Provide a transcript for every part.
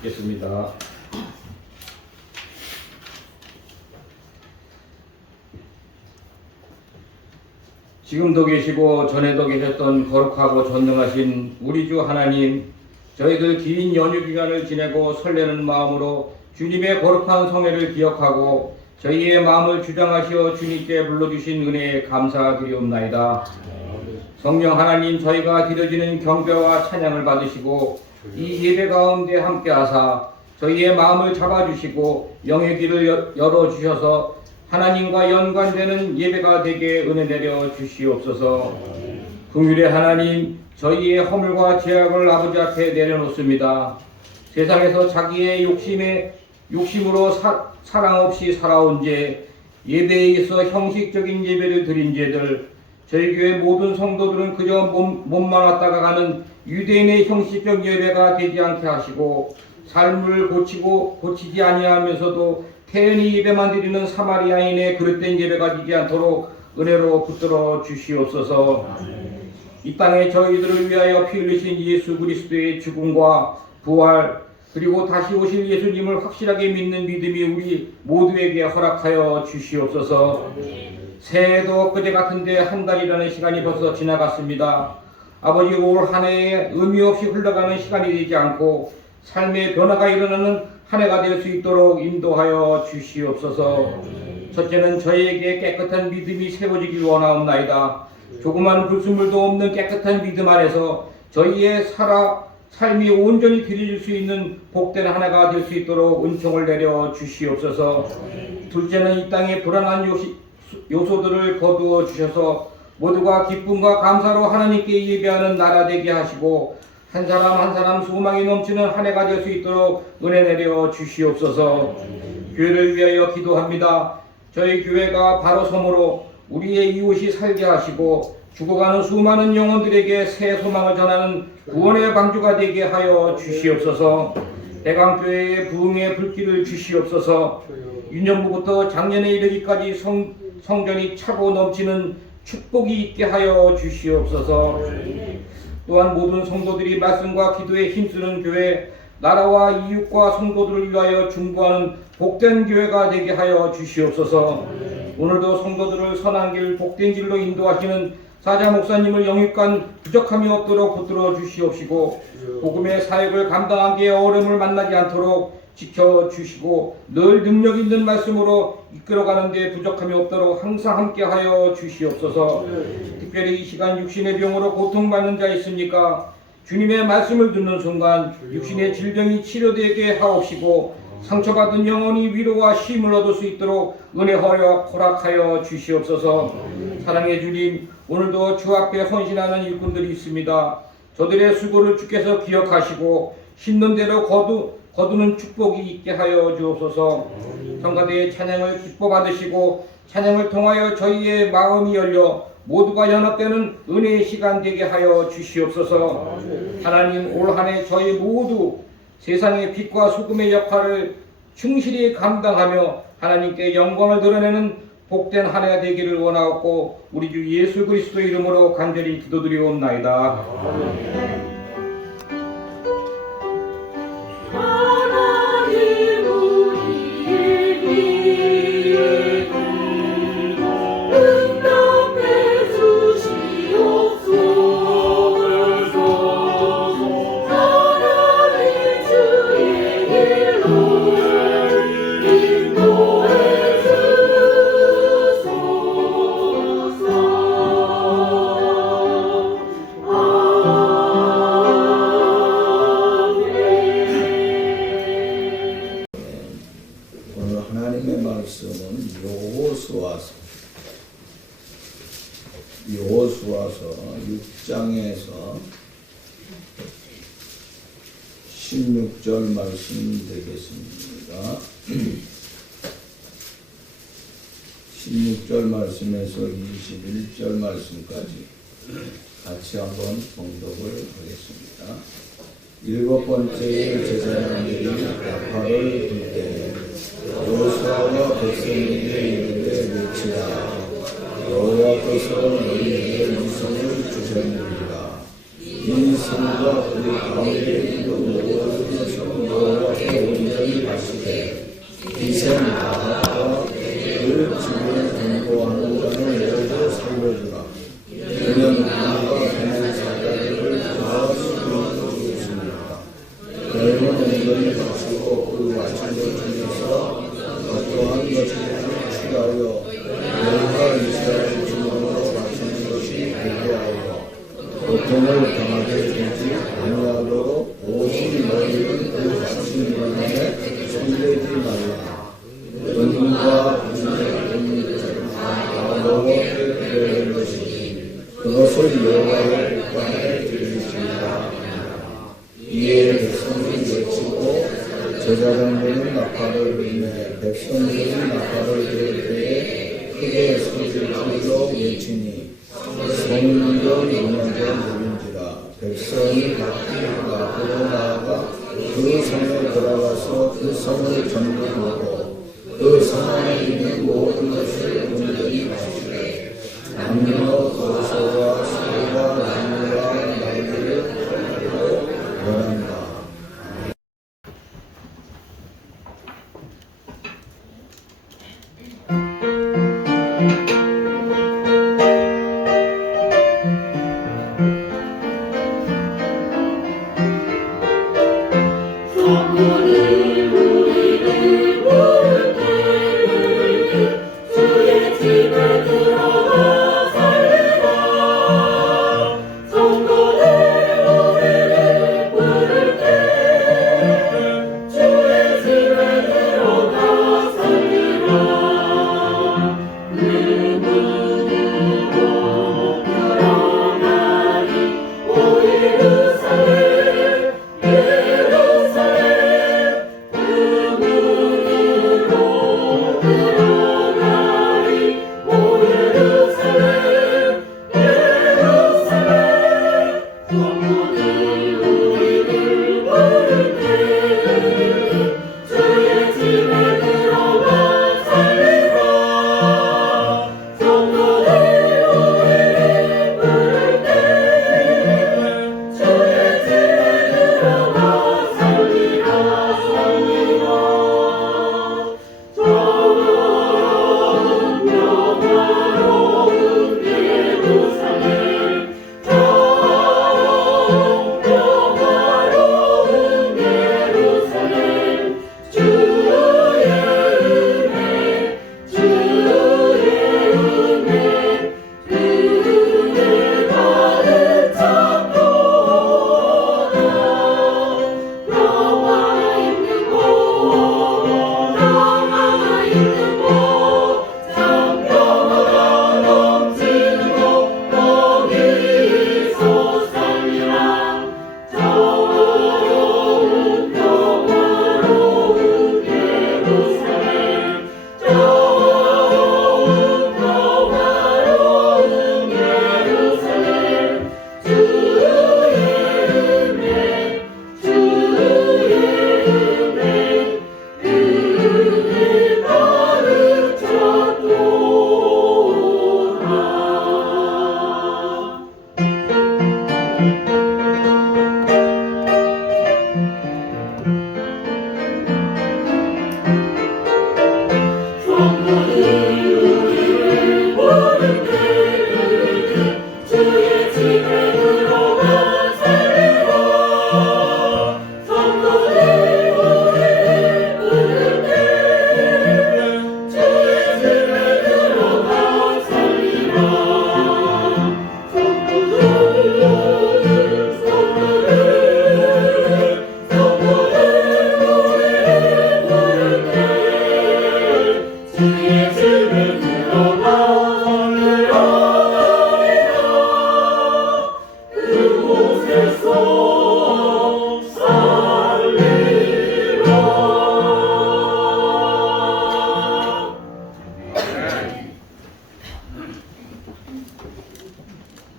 읽겠습니다. 지금도 계시고 전에도 계셨던 거룩하고 전능하신 우리 주 하나님, 저희들 긴 연휴 기간을 지내고 설레는 마음으로 주님의 거룩한 성회를 기억하고 저희의 마음을 주장하시어 주님께 불러주신 은혜에 감사드리옵나이다. 성령 하나님, 저희가 드려지는 경배와 찬양을 받으시고 이 예배 가운데 함께하사 저희의 마음을 잡아주시고 영의 길을 열어주셔서 하나님과 연관되는 예배가 되게 은혜 내려 주시옵소서. 긍휼의 하나님, 저희의 허물과 죄악을 아버지 앞에 내려놓습니다. 세상에서 자기의 욕심으로 사랑 없이 살아온 죄, 예배에 있어 형식적인 예배를 드린 죄들, 저희 교회 모든 성도들은 그저 몸만 왔다가 가는 유대인의 형식적 예배가 되지 않게 하시고 삶을 고치지 아니하면서도 태연히 예배만 드리는 사마리아인의 그릇된 예배가 되지 않도록 은혜로 붙들어 주시옵소서. 이 땅에 저희들을 위하여 피 흘리신 예수 그리스도의 죽음과 부활, 그리고 다시 오실 예수님을 확실하게 믿는 믿음이 우리 모두에게 허락하여 주시옵소서. 새해도 그제 같은데 한 달이라는 시간이 벌써 지나갔습니다. 아버지, 올 한 해에 의미 없이 흘러가는 시간이 되지 않고 삶의 변화가 일어나는 한 해가 될 수 있도록 인도하여 주시옵소서. 첫째는 저희에게 깨끗한 믿음이 세워지길 원하옵나이다. 조그만 불순물도 없는 깨끗한 믿음 안에서 저희의 삶이 온전히 드려질 수 있는 복된 한 해가 될 수 있도록 은총을 내려 주시옵소서. 둘째는 이 땅의 불안한 요소들을 거두어 주셔서 모두가 기쁨과 감사로 하나님께 예배하는 나라 되게 하시고 한 사람 한 사람 소망이 넘치는 한 해가 될 수 있도록 은혜 내려 주시옵소서. 교회를 위하여 기도합니다. 저희 교회가 바로 섬으로 우리의 이웃이 살게 하시고 죽어가는 수많은 영혼들에게 새 소망을 전하는 구원의 방주가 되게 하여 주시옵소서. 대강교회의 부흥의 불길을 주시옵소서. 유년부부터 작년에 이르기까지 성전이 차고 넘치는 축복이 있게 하여 주시옵소서. 또한 모든 성도들이 말씀과 기도에 힘쓰는 교회, 나라와 이웃과 성도들을 위하여 중보하는 복된 교회가 되게 하여 주시옵소서. 오늘도 성도들을 선한 길, 복된 길로 인도하시는 사자 목사님을 영육간 부족함이 없도록 붙들어 주시옵시고 복음의 사역을 감당하기에 어려움을 만나지 않도록 지켜주시고 늘 능력 있는 말씀으로 이끌어가는 데 부족함이 없도록 항상 함께하여 주시옵소서. 특별히 이 시간 육신의 병으로 고통받는 자 있습니까? 주님의 말씀을 듣는 순간 육신의 질병이 치료되게 하옵시고 상처받은 영혼이 위로와 쉼을 얻을 수 있도록 은혜 허락하여 주시옵소서. 사랑의 주님, 오늘도 주 앞에 헌신하는 일꾼들이 있습니다. 저들의 수고를 주께서 기억하시고 심는 대로 거두는 축복이 있게 하여 주옵소서. 성가대의 찬양을 기뻐 받으시고 찬양을 통하여 저희의 마음이 열려 모두가 연합되는 은혜의 시간 되게 하여 주시옵소서. 하나님, 올 한 해 저희 모두 세상의 빛과 소금의 역할을 충실히 감당하며 하나님께 영광을 드러내는 복된 한 해가 되기를 원하옵고 우리 주 예수 그리스도 이름으로 간절히 기도드리옵나이다. 아멘. 여호수아서 6장에서 16절 말씀 되겠습니다. 16절 말씀에서 21절 말씀까지 같이 한번 봉독을 하겠습니다. 일곱 번째의 제사장들이 나팔을 불 때 여호수아와 백성에게 이르되 외치라. 여호와께서 너희에게 이 성을 주셨느니라. 이 성과 우리 가운데 있는 모든 성 여호와 때 기생 나합과 그 집에 동거하는 자를 모두 살려주라. 그는 남과 되는 사자들을 더 수고하고 있습니다. 너희는 은근히 바치고 그 바친 것 중에서 어떠한 것을 취하여 너희가 이스라엘 주민으로 바치는 것이 대개하여 고통을 당하게 되지 아니하도록 오직 너희는 그 바친 물건에 손대지 말라. 은과 금을 다 너희에게 드릴 것이니 그것을 여호와의 곳간에 드리시리라. 이에 백성이 외치고 제사장들은 나팔을 불매 백성들이 나팔을 불 때에 크게 소리질러 외치니 성문전 문화전 누린지라. 백성이 각기 앞으로 나아가 그 성에 들어가서 그 성을 전부 보고 그 성 안에 있는 모든 것을 온전히 마시되 나무와 고소와 소와 나무와 나무를 버리고 원한다.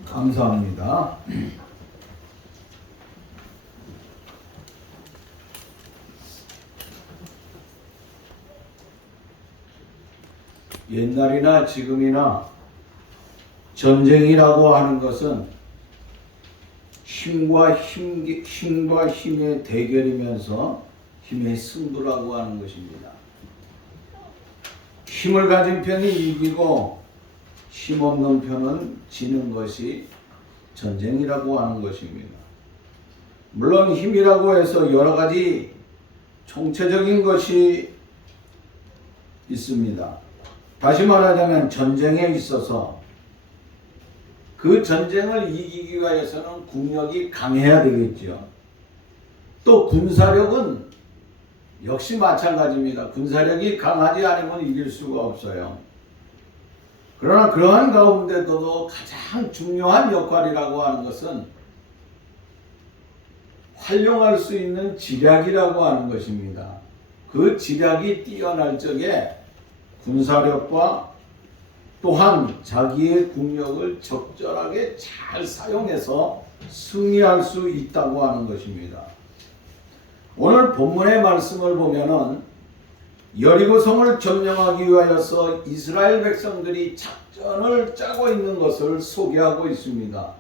감사합니다. 옛날이나 지금이나 전쟁이라고 하는 것은 힘과 힘의 대결이면서 힘의 승부라고 하는 것입니다. 힘을 가진 편이 이기고 힘없는 편은 지는 것이 전쟁이라고 하는 것입니다. 물론 힘이라고 해서 여러 가지 총체적인 것이 있습니다. 다시 말하자면 전쟁에 있어서 그 전쟁을 이기기 위해서는 국력이 강해야 되겠죠. 또 군사력은 역시 마찬가지입니다. 군사력이 강하지 않으면 이길 수가 없어요. 그러나 그러한 가운데도 가장 중요한 역할이라고 하는 것은 활용할 수 있는 지략이라고 하는 것입니다. 그 지략이 뛰어날 적에 군사력과 또한 자기의 국력을 적절하게 잘 사용해서 승리할 수 있다고 하는 것입니다. 오늘 본문의 말씀을 보면은 여리고성을 점령하기 위하여서 이스라엘 백성들이 작전을 짜고 있는 것을 소개하고 있습니다.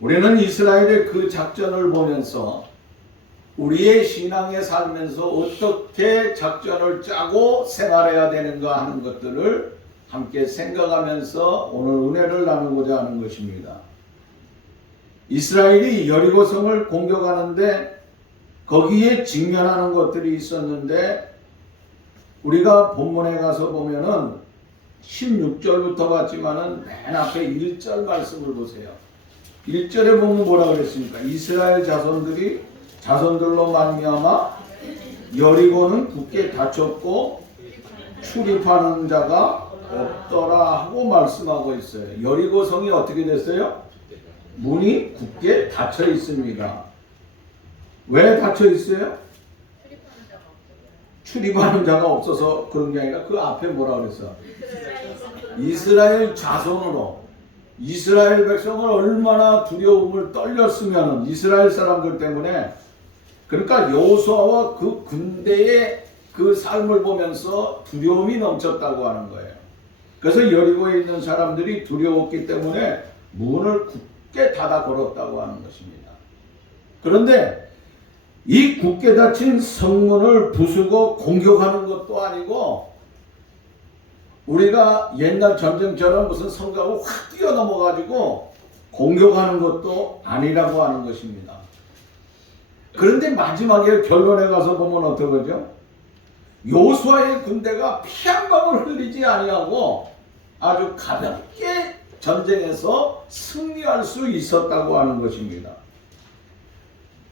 우리는 이스라엘의 그 작전을 보면서 우리의 신앙에 살면서 어떻게 작전을 짜고 생활해야 되는가 하는 것들을 함께 생각하면서 오늘 은혜를 나누고자 하는 것입니다. 이스라엘이 여리고성을 공격하는데 거기에 직면하는 것들이 있었는데 우리가 본문에 가서 보면은 16절부터 봤지만은 맨 앞에 1절 말씀을 보세요. 1절에 보면 뭐라 그랬습니까? 이스라엘 자손들로 말미암아 여리고는 굳게 닫혔고 출입하는 자가 없더라 하고 말씀하고 있어요. 여리고성이 어떻게 됐어요? 문이 굳게 닫혀 있습니다. 왜 닫혀 있어요? 출입하는 자가 없어서 그런 게 아니라 그 앞에 뭐라 그랬어? 이스라엘 자손으로 이스라엘 백성을 얼마나 두려움을 떨렸으면 이스라엘 사람들 때문에 그러니까 여호수아와 그 군대의 그 삶을 보면서 두려움이 넘쳤다고 하는 거예요. 그래서 여리고에 있는 사람들이 두려웠기 때문에 문을 굳게 닫아 걸었다고 하는 것입니다. 그런데 이 굳게 닫힌 성문을 부수고 공격하는 것도 아니고 우리가 옛날 전쟁처럼 무슨 성곽을 확 뛰어넘어 가지고 공격하는 것도 아니라고 하는 것입니다. 그런데 마지막에 결론에 가서 보면 어떡하죠? 여호수아의 군대가 피 한 방울 흘리지 아니하고 아주 가볍게 전쟁에서 승리할 수 있었다고 하는 것입니다.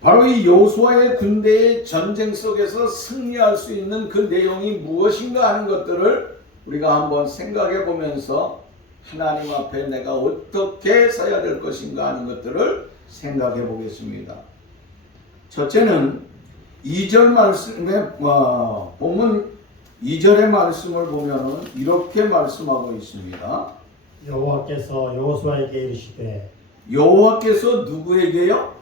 바로 이 여호수아의 군대의 전쟁 속에서 승리할 수 있는 그 내용이 무엇인가 하는 것들을 우리가 한번 생각해 보면서 하나님 앞에 내가 어떻게 서야 될 것인가 하는 것들을 생각해 보겠습니다. 첫째는 2절 말씀에 본문 2절의 말씀을 보면은 이렇게 말씀하고 있습니다. 여호와께서 여호수아에게 이르시되 여호와께서 누구에게요?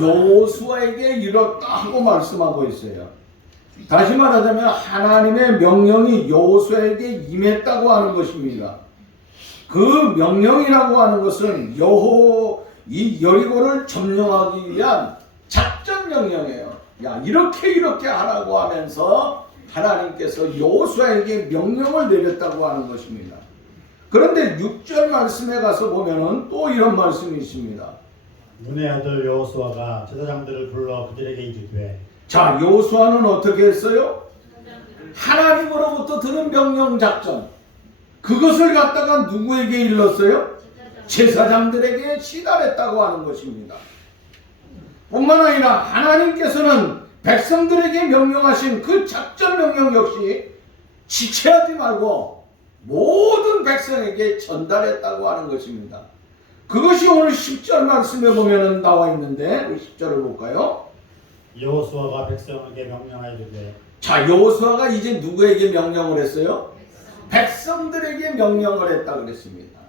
여호수아에게 이렇다 하고 말씀하고 있어요. 다시 말하자면 하나님의 명령이 여호수아에게 임했다고 하는 것입니다. 그 명령이라고 하는 것은 이 여리고를 점령하기 위한 작전 명령이에요. 야, 이렇게 하라고 하면서 하나님께서 여호수아에게 명령을 내렸다고 하는 것입니다. 그런데 6절 말씀에 가서 보면은 또 이런 말씀이 있습니다. 눈의 아들 여호수아가 제사장들을 불러 그들에게 이르되 자, 여호수아는 어떻게 했어요? 하나님으로부터 들은 명령 작전 그것을 갖다가 누구에게 일렀어요? 제사장들에게 시달했다고 하는 것입니다. 뿐만 아니라 하나님께서는 백성들에게 명령하신 그 작전 명령 역시 지체하지 말고 모든 백성에게 전달했다고 하는 것입니다. 그것이 오늘 10절 말씀에 보면 나와 있는데 10절을 볼까요? 여호수아가 백성에게 명령하이르되 자, 여호수아가 이제 누구에게 명령을 했어요? 백성들에게 명령을 했다 그랬습니다.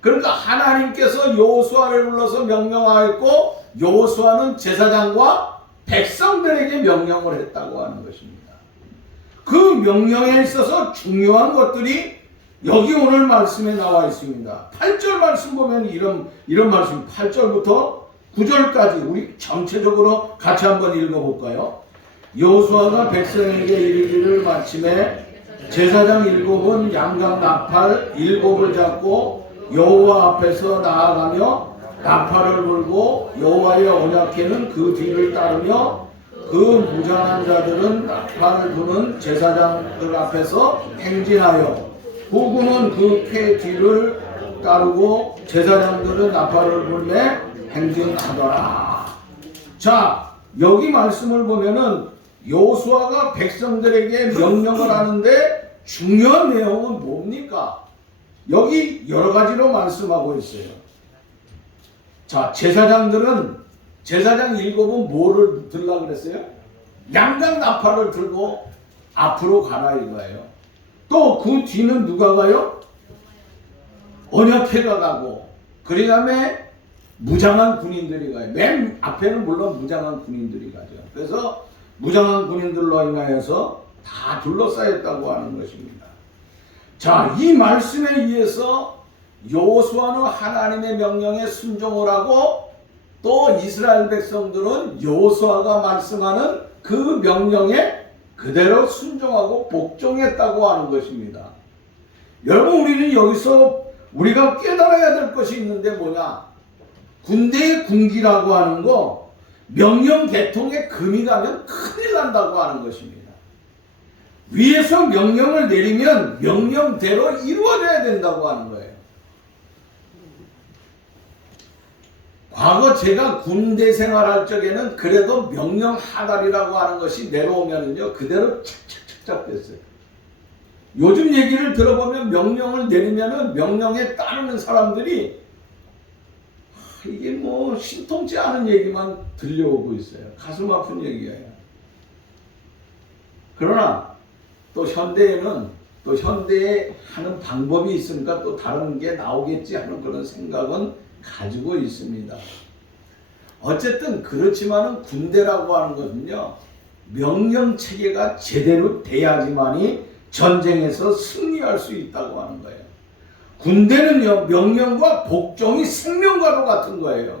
그러니까 하나님께서 여호수아를 불러서 명령하였고 여호수아는 제사장과 백성들에게 명령을 했다고 하는 것입니다. 그 명령에 있어서 중요한 것들이 여기 오늘 말씀에 나와 있습니다. 8절 말씀 보면 이런 말씀 8절부터 9절까지 우리 전체적으로 같이 한번 읽어볼까요? 여호수아가 백성에게 이르기를 마침에 제사장 7은 양각 나팔 7을 잡고 여호와 앞에서 나아가며 나팔을 불고 여호와의 언약궤는 그 뒤를 따르며 그 무장한 자들은 나팔을 부는 제사장들 앞에서 행진하여 후군은 그 궤 뒤를 따르고 제사장들은 나팔을 불매 행진하더라. 자, 여기 말씀을 보면은 여호수아가 백성들에게 명령을 하는데 중요한 내용은 뭡니까? 여기 여러 가지로 말씀하고 있어요. 자, 제사장 7은 뭐를 들라고 그랬어요? 양각 나팔을 들고 앞으로 가라 이거예요. 또 그 뒤는 누가 가요? 언약궤가 가고 그 다음에 무장한 군인들이 가요. 맨 앞에는 물론 무장한 군인들이 가죠. 그래서 무장한 군인들로 인하여서 다 둘러싸였다고 하는 것입니다. 자, 이 말씀에 의해서 여호수아는 하나님의 명령에 순종을 하고 또 이스라엘 백성들은 여호수아가 말씀하는 그 명령에 그대로 순종하고 복종했다고 하는 것입니다. 여러분, 우리는 여기서 우리가 깨달아야 될 것이 있는데 뭐냐? 군대의 군기라고 하는 거 명령 개통에 금이 가면 큰일 난다고 하는 것입니다. 위에서 명령을 내리면 명령대로 이루어져야 된다고 하는 거예요. 과거 제가 군대 생활할 적에는 그래도 명령 하달이라고 하는 것이 내려오면은요 그대로 착착착착 됐어요. 요즘 얘기를 들어보면 명령을 내리면은 명령에 따르는 사람들이 이게 뭐 신통치 않은 얘기만 들려오고 있어요. 가슴 아픈 얘기예요. 그러나 또 현대에는 또 현대에 하는 방법이 있으니까 또 다른 게 나오겠지 하는 그런 생각은 가지고 있습니다. 어쨌든 그렇지만은 군대라고 하는 것은요 명령 체계가 제대로 돼야지만이 전쟁에서 승리할 수 있다고 하는 거예요. 군대는요 명령과 복종이 생명과도 같은 거예요.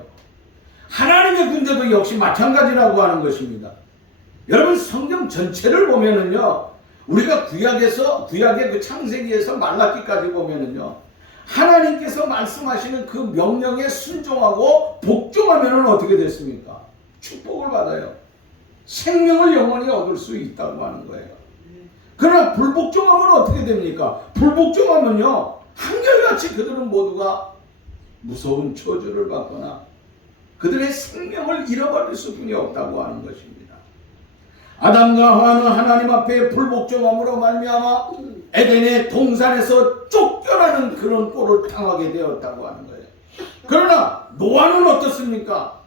하나님의 군대도 역시 마찬가지라고 하는 것입니다. 여러분, 성경 전체를 보면은요 우리가 구약의 그 창세기에서 말라기까지 보면은요 하나님께서 말씀하시는 그 명령에 순종하고 복종하면은 어떻게 됐습니까? 축복을 받아요. 생명을 영원히 얻을 수 있다고 하는 거예요. 그러나 불복종하면 어떻게 됩니까? 불복종하면요 한결같이 그들은 모두가 무서운 저주를 받거나 그들의 생명을 잃어버릴 수뿐이 없다고 하는 것입니다. 아담과 하와는 하나님 앞에 불복종함으로 말미암아 에덴의 동산에서 쫓겨나는 그런 꼴을 당하게 되었다고 하는 거예요. 그러나 노아는 어떻습니까?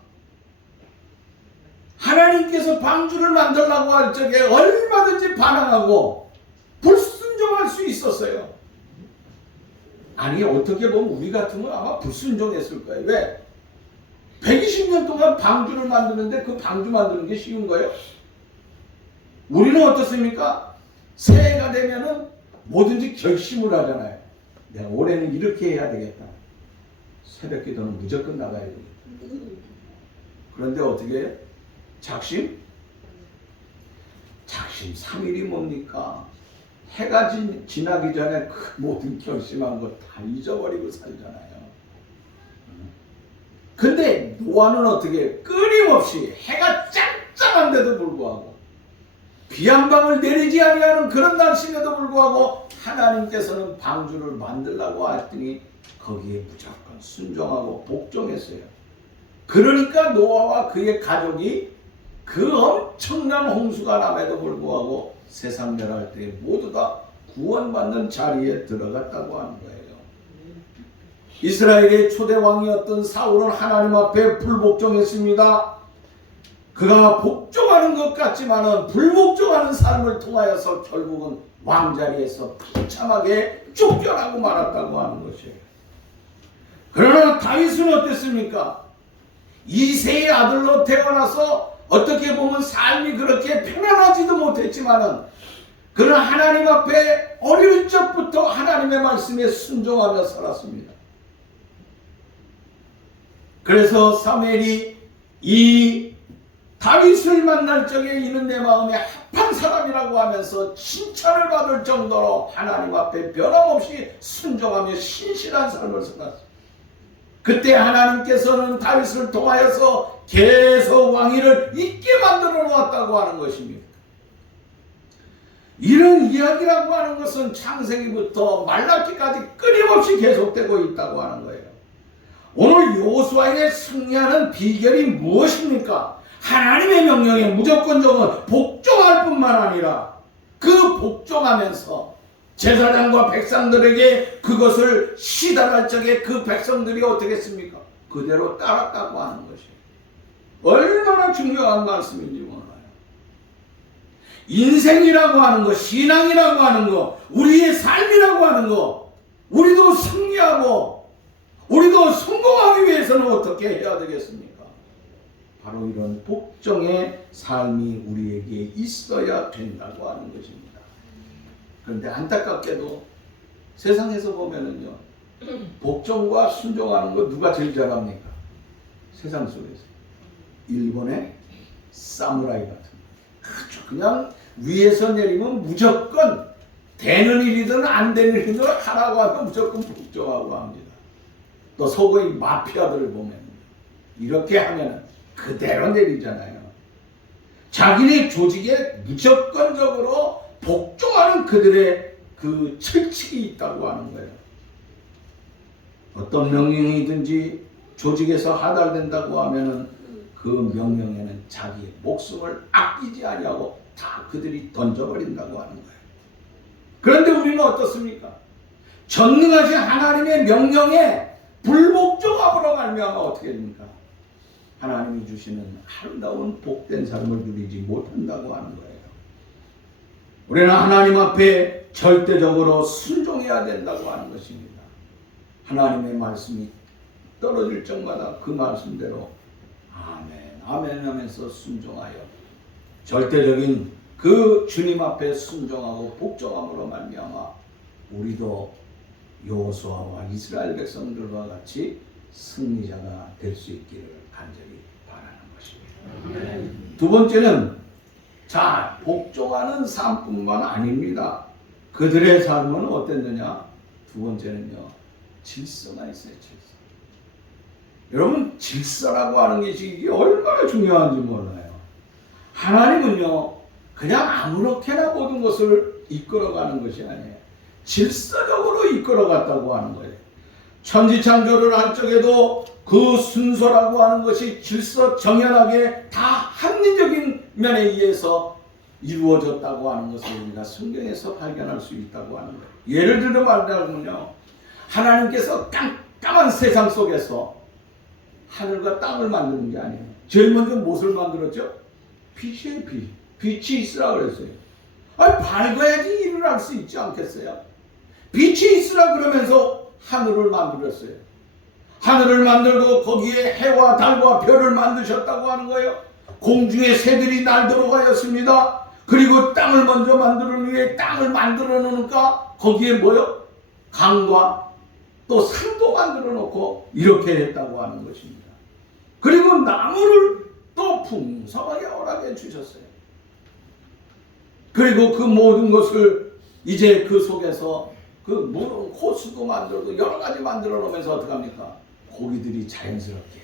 하나님께서 방주를 만들라고 할 적에 얼마든지 반항하고 불순종할 수 있었어요. 아니, 어떻게 보면 우리 같으면 아마 불순종했을 거예요. 왜? 120년 동안 방주를 만드는데 그 방주 만드는 게 쉬운 거예요? 우리는 어떻습니까? 새해가 되면은 뭐든지 결심을 하잖아요. 내가 올해는 이렇게 해야 되겠다. 새벽 기도는 무조건 나가야 되겠다. 그런데 어떻게 해요? 작심 3일이 뭡니까? 해가 지나기 전에 그 모든 결심한 거 다 잊어버리고 살잖아요. 근데 노아는 어떻게 해요? 끊임없이 해가 짱짱한데도 불구하고 비 한 방울 내리지 아니하는 그런 날씨에도 불구하고 하나님께서는 방주를 만들라고 했더니 거기에 무조건 순종하고 복종했어요. 그러니까 노아와 그의 가족이 그 엄청난 홍수가 남에도 불구하고 세상 멸할 때 모두 다 구원받는 자리에 들어갔다고 하는 거예요. 이스라엘의 초대 왕이었던 사울은 하나님 앞에 불복종했습니다. 그가 복종하는 것 같지만은 불복종하는 삶을 통하여서 결국은 왕자리에서 비참하게 쫓겨나고 말았다고 하는 것이에요. 그러나 다윗은 어땠습니까? 이새의 아들로 태어나서 어떻게 보면 삶이 그렇게 편안하지도 못했지만은 그는 하나님 앞에 어릴 적부터 하나님의 말씀에 순종하며 살았습니다. 그래서 사무엘이 이 다윗을 만날 적에 이는 내 마음에 합한 사람이라고 하면서 칭찬을 받을 정도로 하나님 앞에 변함없이 순종하며 신실한 삶을 살았습니다. 그때 하나님께서는 다윗을 통하여서 계속 왕위를 있게 만들어 놓았다고 하는 것입니다. 이런 이야기라고 하는 것은 창세기부터 말라기까지 끊임없이 계속되고 있다고 하는 거예요. 오늘 여호수아에게 승리하는 비결이 무엇입니까? 하나님의 명령에 무조건적으로 복종할 뿐만 아니라 그 복종하면서 제사장과 백성들에게 그것을 시달할 적에 그 백성들이 어떻게 했습니까? 그대로 따랐다고 하는 것이에요. 얼마나 중요한 말씀인지 몰라요. 인생이라고 하는 것, 신앙이라고 하는 것, 우리의 삶이라고 하는 것, 우리도 승리하고 우리도 성공하기 위해서는 어떻게 해야 되겠습니까? 바로 이런 복종의 삶이 우리에게 있어야 된다고 하는 것입니다. 그런데 안타깝게도 세상에서 보면은요, 복종과 순종하는 거 누가 제일 잘합니까? 세상 속에서. 일본의 사무라이 같은 거. 그냥 위에서 내리면 무조건 되는 일이든 안 되는 일이든 하라고 하면 무조건 복종하고 합니다. 또 서구의 마피아들을 보면 이렇게 하면 그대로 내리잖아요. 자기네 조직에 무조건적으로 복종하는 그들의 그 철칙이 있다고 하는 거예요. 어떤 명령이든지 조직에서 하달된다고 하면은 그 명령에는 자기의 목숨을 아끼지 아니하고 다 그들이 던져버린다고 하는 거예요. 그런데 우리는 어떻습니까? 전능하신 하나님의 명령에 불복종함으로 말미암아 어떻게 됩니까? 하나님이 주시는 아름다운 복된 삶을 누리지 못한다고 하는 거예요. 우리는 하나님 앞에 절대적으로 순종해야 된다고 하는 것입니다. 하나님의 말씀이 떨어질 적마다 그 말씀대로 아멘, 아멘 하면서 순종하여 절대적인 그 주님 앞에 순종하고 복종함으로 말미암아 우리도 여호수아와 이스라엘 백성들과 같이 승리자가 될 수 있기를 간절히 바라는 것입니다. 두 번째는 자, 복종하는 삶뿐만 아닙니다. 그들의 삶은 어땠느냐? 두 번째는요, 질서가 있어요. 질서. 여러분, 질서라고 하는 것이 이게 얼마나 중요한지 몰라요. 하나님은요, 그냥 아무렇게나 모든 것을 이끌어가는 것이 아니에요. 질서적으로 이끌어갔다고 하는 거예요. 천지창조를 할 적에도 그 순서라고 하는 것이 질서 정연하게 다 합리적인 면에 의해서 이루어졌다고 하는 것을 우리가 성경에서 발견할 수 있다고 하는 거예요. 예를 들어 말하면요, 하나님께서 깜깜한 세상 속에서 하늘과 땅을 만드는 게 아니에요. 제일 먼저 무엇을 만들었죠? 빛이에요. 빛이 있으라 그랬어요. 아니, 밝아야지 일을 할 수 있지 않겠어요? 빛이 있으라 그러면서 하늘을 만들었어요. 하늘을 만들고 거기에 해와 달과 별을 만드셨다고 하는 거예요. 공중에 새들이 날도록 하였습니다. 그리고 땅을 먼저 만드는 후에 땅을 만들어 놓으니까 거기에 뭐요? 강과 또 산도 만들어 놓고 이렇게 했다고 하는 것입니다. 그리고 나무를 또 풍성하게 허락해 주셨어요. 그리고 그 모든 것을 이제 그 속에서 그 물은 호수도 만들고 여러 가지 만들어 놓으면서 어떻게 합니까? 고기들이 자연스럽게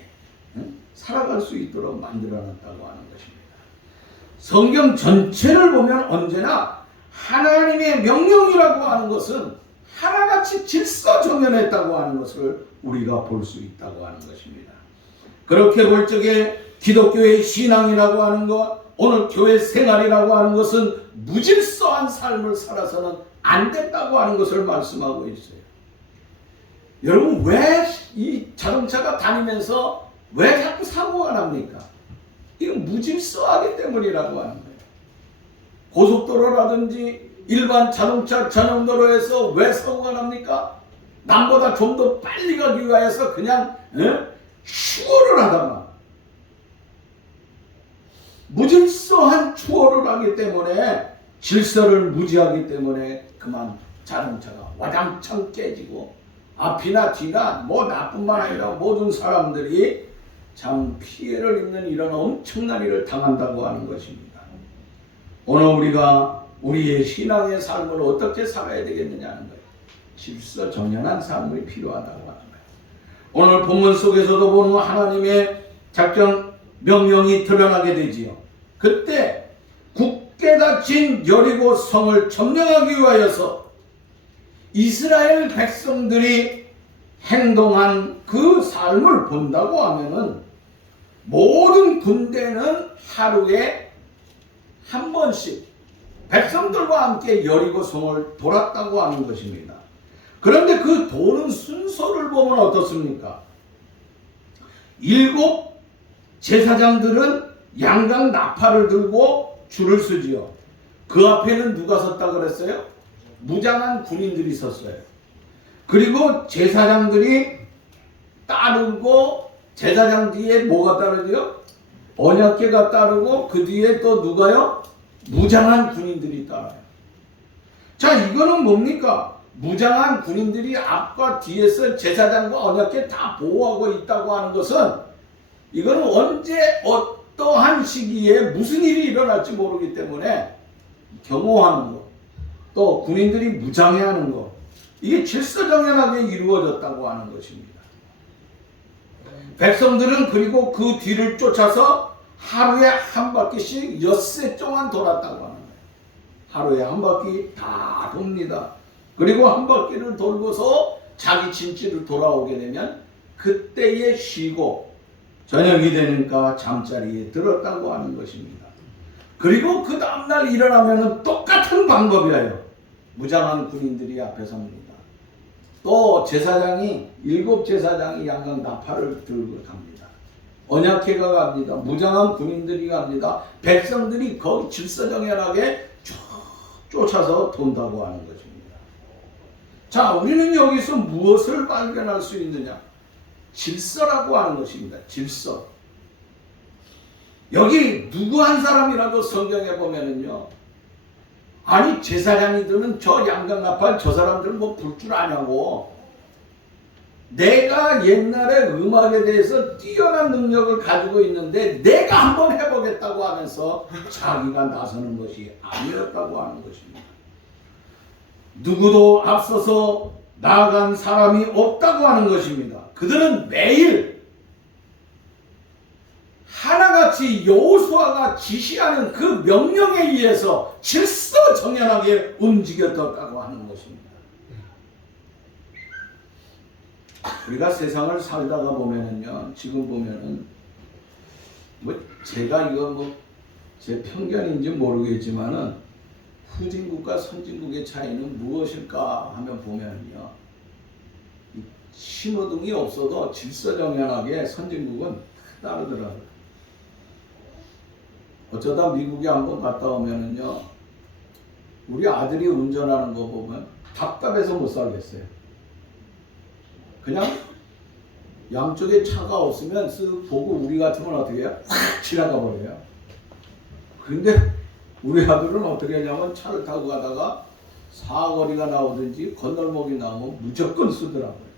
살아갈 수 있도록 만들어 놨다고 하는 것입니다. 성경 전체를 보면 언제나 하나님의 명령이라고 하는 것은 하나같이 질서정연했다고 하는 것을 우리가 볼 수 있다고 하는 것입니다. 그렇게 볼 적에 기독교의 신앙이라고 하는 것, 오늘 교회 생활이라고 하는 것은 무질서한 삶을 살아서는 안 된다고 하는 것을 말씀하고 있어요. 여러분, 왜 이 자동차가 다니면서 왜 자꾸 사고가 납니까? 이건 무질서하기 때문이라고 하는 거예요. 고속도로라든지 일반 자동차 전용도로에서 왜 사고가 납니까? 남보다 좀 더 빨리 가기 위해서 그냥 추월을 하다가 무질서한 추월을 하기 때문에 질서를 무지하기 때문에 그만 자동차가 와장창 깨지고 앞이나 뒤나 뭐 나뿐만 아니라 모든 사람들이 참 피해를 입는 이런 엄청난 일을 당한다고 하는 것입니다. 오늘 우리가 우리의 신앙의 삶을 어떻게 살아야 되겠느냐는 거예요. 질서정연한 삶이 필요하다고 하는 거예요. 오늘 본문 속에서도 보면 하나님의 작전 명령이 드러나게 되지요. 그때 굳게 닫힌 여리고 성을 점령하기 위하여서 이스라엘 백성들이 행동한 그 삶을 본다고 하면은 모든 군대는 하루에 한 번씩 백성들과 함께 여리고 성을 돌았다고 하는 것입니다. 그런데 그 도는 순서를 보면 어떻습니까? 7 제사장들은 양각 나팔을 들고 줄을 서지요. 그 앞에는 누가 섰다 그랬어요? 무장한 군인들이 섰어요. 그리고 제사장들이 따르고 제사장 뒤에 뭐가 따르죠? 언약궤가 따르고 그 뒤에 또 누가요? 무장한 군인들이 따라요. 자, 이거는 뭡니까? 무장한 군인들이 앞과 뒤에서 제사장과 언약궤 다 보호하고 있다고 하는 것은 이거는 언제 어떠한 시기에 무슨 일이 일어날지 모르기 때문에 경호하는 것, 또 군인들이 무장해야 하는 것, 이게 질서정연하게 이루어졌다고 하는 것입니다. 백성들은 그리고 그 뒤를 쫓아서 하루에 한 바퀴씩 엿새 동안 돌았다고 하는 거예요. 하루에 한 바퀴 다 돕니다. 그리고 한 바퀴를 돌고서 자기 진지를 돌아오게 되면 그때에 쉬고 저녁이 되니까 잠자리에 들었다고 하는 것입니다. 그리고 그 다음날 일어나면 똑같은 방법이에요. 무장한 군인들이 앞에 섭니다. 또 제사장이 7 제사장이 양각 나팔을 들고 갑니다. 언약궤가 갑니다. 무장한 군인들이 갑니다. 백성들이 거기 질서정연하게 쫓아서 돈다고 하는 것입니다. 자, 우리는 여기서 무엇을 발견할 수 있느냐? 질서라고 하는 것입니다. 질서. 여기 누구 한 사람이라도 성경에 보면은요, 아니 제사장이들은 저 양각나팔 저 사람들은 뭐 불 줄 아냐고, 내가 옛날에 음악에 대해서 뛰어난 능력을 가지고 있는데 내가 한번 해보겠다고 하면서 자기가 나서는 것이 아니었다고 하는 것입니다. 누구도 앞서서 나아간 사람이 없다고 하는 것입니다. 그들은 매일 하나같이 여호수아가 지시하는 그 명령에 의해서 질서정연하게 움직였다고 하는 것입니다. 우리가 세상을 살다가 보면은요, 지금 보면은 뭐 제가 이거 뭐 제 편견인지 모르겠지만은 후진국과 선진국의 차이는 무엇일까 하면 보면은요, 신호등이 없어도 질서정연하게 선진국은 따르더라고요. 어쩌다 미국에 한번 갔다 오면은요, 우리 아들이 운전하는 거 보면 답답해서 못 살겠어요. 그냥 양쪽에 차가 없으면 쓱 보고 우리 같으면 어떻게 해요? 확 지나가 버려요. 근데 우리 아들은 어떻게 하냐면 차를 타고 가다가 사거리가 나오든지 건널목이 나오면 무조건 쓰더라고요.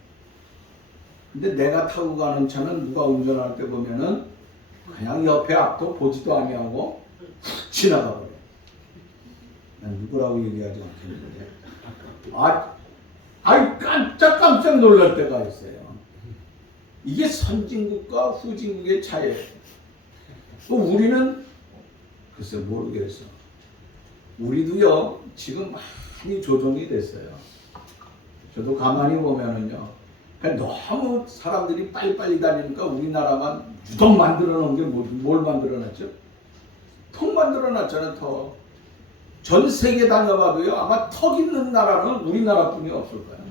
근데 내가 타고 가는 차는 누가 운전할 때 보면은 그냥 옆에 앞도 보지도 아니하고 훅 지나가 버려요. 난 누구라고 얘기하지 않겠는데, 깜짝 놀랄 때가 있어요. 이게 선진국과 후진국의 차이예요. 우리는 글쎄 모르겠어. 우리도요 지금 많이 조정이 됐어요. 저도 가만히 보면은요, 너무 사람들이 빨리빨리 다니니까 우리나라만 유독 만들어 놓은 게 뭘 만들어 놨죠? 턱 만들어 놨잖아요. 턱. 전 세계 다녀봐도요, 아마 턱 있는 나라는 우리나라뿐이 없을 거예요.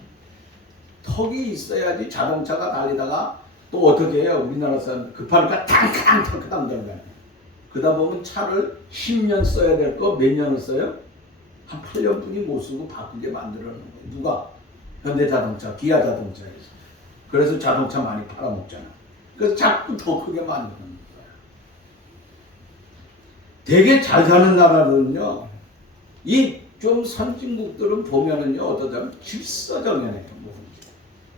턱이 있어야지 자동차가 달리다가 또 어떻게 해요? 우리나라 사람 급하니까 탕탕탕탕 들어가요. 그러다 보면 차를 10년 써야 될 거 몇 년을 써요? 한 8년뿐이 못 쓰고 바꾸게 만들어 놓은 거예요. 누가? 현대자동차, 기아자동차에서. 그래서 자동차 많이 팔아먹잖아. 그래서 자꾸 더 크게 만드는 거야. 되게 잘 사는 나라들은요, 이 좀 선진국들은 보면은요, 어떠냐면 질서정연해요.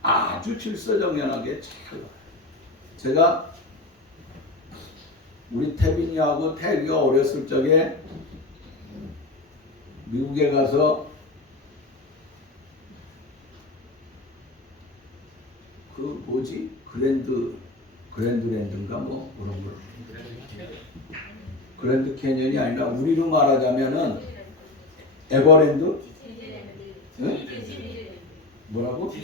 아주 질서정연하게 잘. 제가 우리 태빈이하고 태기가 어렸을 적에 미국에 가서 그 뭐지? 그랜드랜드인가 뭐 그런 거. 그랜드 캐년이 아니라 우리로 말하자면은 에버랜드? 응? 뭐라고?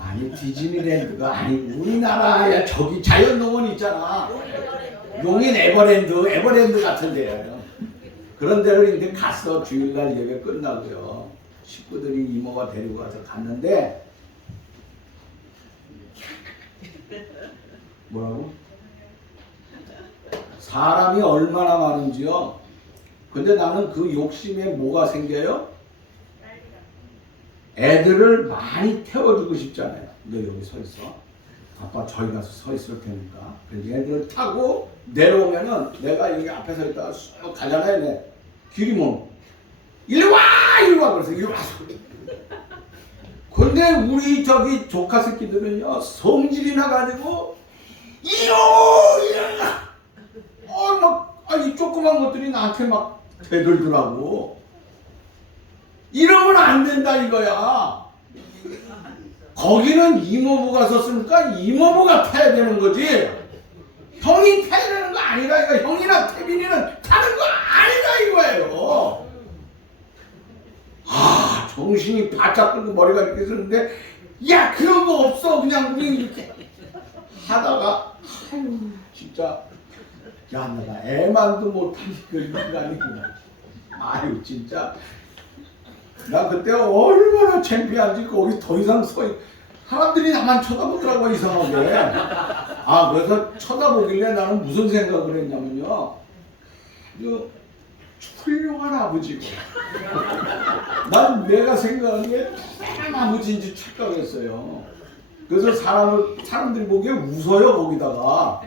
아니 디즈니랜드가 아니고 우리나라에 저기 자연농원 있잖아. 용인 에버랜드 같은 데예요. 그런 데를 이제 갔어. 주일날 예배 끝나고요. 식구들이 이모가 데리고 가서 갔는데 뭐라고? 사람이 얼마나 많은지요. 근데 나는 그 욕심에 뭐가 생겨요? 애들을 많이 태워주고 싶잖아요. 너 여기 서 있어. 아빠 저기 가서 서 있을 테니까. 그래서 애들을 타고 내려오면은 내가 여기 앞에 서 있다가 쑥 가잖아요. 내 길이 뭐 이리 와! 그래서 이리 와서. 근데 우리 저기 조카 새끼들은요 성질이 나가지고 이러나 이 조그만 것들이 나한테 막 대들더라고. 이러면 안 된다 이거야. 거기는 이모부가 섰으니까 이모부가 타야 되는 거지. 형이 타야 되는 거 아니라 이거. 형이나 태빈이는 타는 거 아니라 이거예요. 정신이 바짝 들고 머리가 이렇게 쓰는데 야 그런 거 없어. 그냥 우리 이렇게 하다가 아유 진짜 야 내가 애만도 못하니까 인간이구나. 아유 진짜 나 그때 얼마나 창피한지 거기 더 이상 사람들이 나만 쳐다보더라고 이상하게. 그래서 쳐다보길래 나는 무슨 생각을 했냐면요. 훌륭한 아버지고 난 내가 생각하기에 훌륭한 아버지인 줄 착각했어요. 그래서 사람들이 보기에 웃어요 거기다가.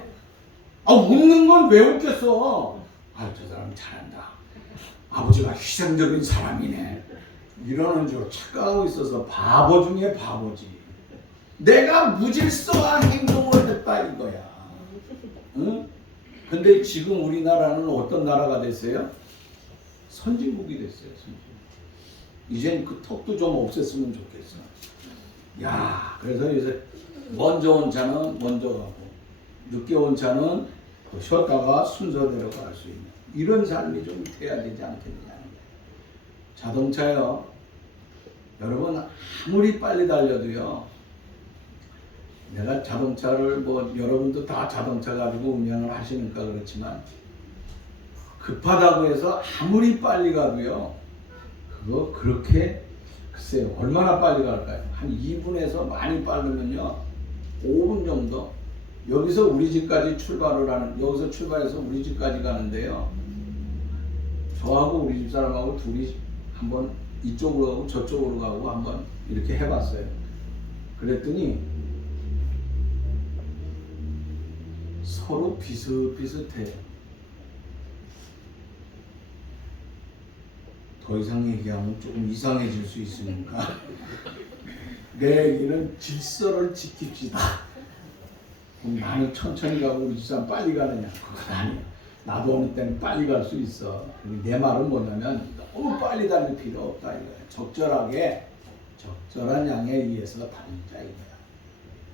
웃는 건 왜 웃겠어. 저 사람 잘한다. 아버지가 희생적인 사람이네. 이러는 줄 착각하고 있어서 바보 중에 바보지. 내가 무질서한 행동을 했다 이거야. 응? 근데 지금 우리나라는 어떤 나라가 됐어요? 선진국이 됐어요. 선진국. 이젠 그 턱도 좀 없앴으면 좋겠어. 야, 그래서 요새 먼저 온 차는 먼저 가고 늦게 온 차는 쉬었다가 순서대로 갈 수 있는 이런 삶이 좀 돼야 되지 않겠느냐. 자동차요. 여러분 아무리 빨리 달려도요. 내가 자동차를 여러분도 다 자동차 가지고 운행을 하시니까 그렇지만 급하다고 해서 아무리 빨리 가도요. 그거 그렇게 글쎄요. 얼마나 빨리 갈까요? 한 2분에서 많이 빠르면요. 5분 정도. 여기서 우리 집까지 여기서 출발해서 우리 집까지 가는데요. 저하고 우리 집 사람하고 둘이 한번 이쪽으로 가고 저쪽으로 가고 한번 이렇게 해봤어요. 그랬더니 서로 비슷비슷해요. 더 이상 얘기하면 조금 이상해질 수 있으니까 내 얘기는 질서를 지킵시다. 나는 천천히 가고 우리 집사람 빨리 가느냐? 그건 아니야. 나도 어느 때는 빨리 갈 수 있어. 내 말은 뭐냐면 너무 빨리 달릴 필요 없다 이거야. 적절하게 적절한 양에 의해서 달리자 이거야.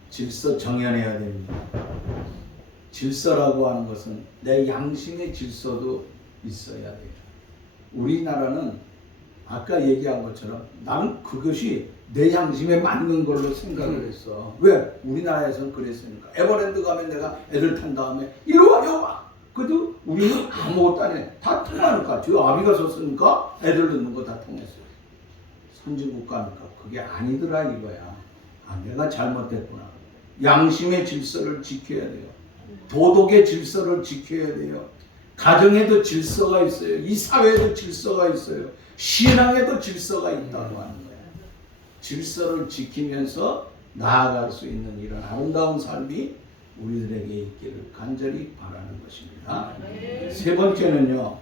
질서 정연해야 됩니다. 질서라고 하는 것은 내 양심의 질서도 있어야 돼요. 우리나라는 아까 얘기한 것처럼 나는 그것이 내 양심에 맞는 걸로 생각을 했어. 왜? 우리나라에서는 그랬으니까. 에버랜드 가면 내가 애들 탄 다음에 이리 와, 여기 와. 그래도 우리는 아무것도 안 해. 다 통하니까. 저 아비가 섰으니까 애들 넣는 거 다 통했어요. 선진국가니까 그게 아니더라 이거야. 내가 잘못했구나. 양심의 질서를 지켜야 돼요. 도덕의 질서를 지켜야 돼요. 가정에도 질서가 있어요. 이 사회에도 질서가 있어요. 신앙에도 질서가 있다고 하는 거예요. 질서를 지키면서 나아갈 수 있는 이런 아름다운 삶이 우리들에게 있기를 간절히 바라는 것입니다. 세 번째는요.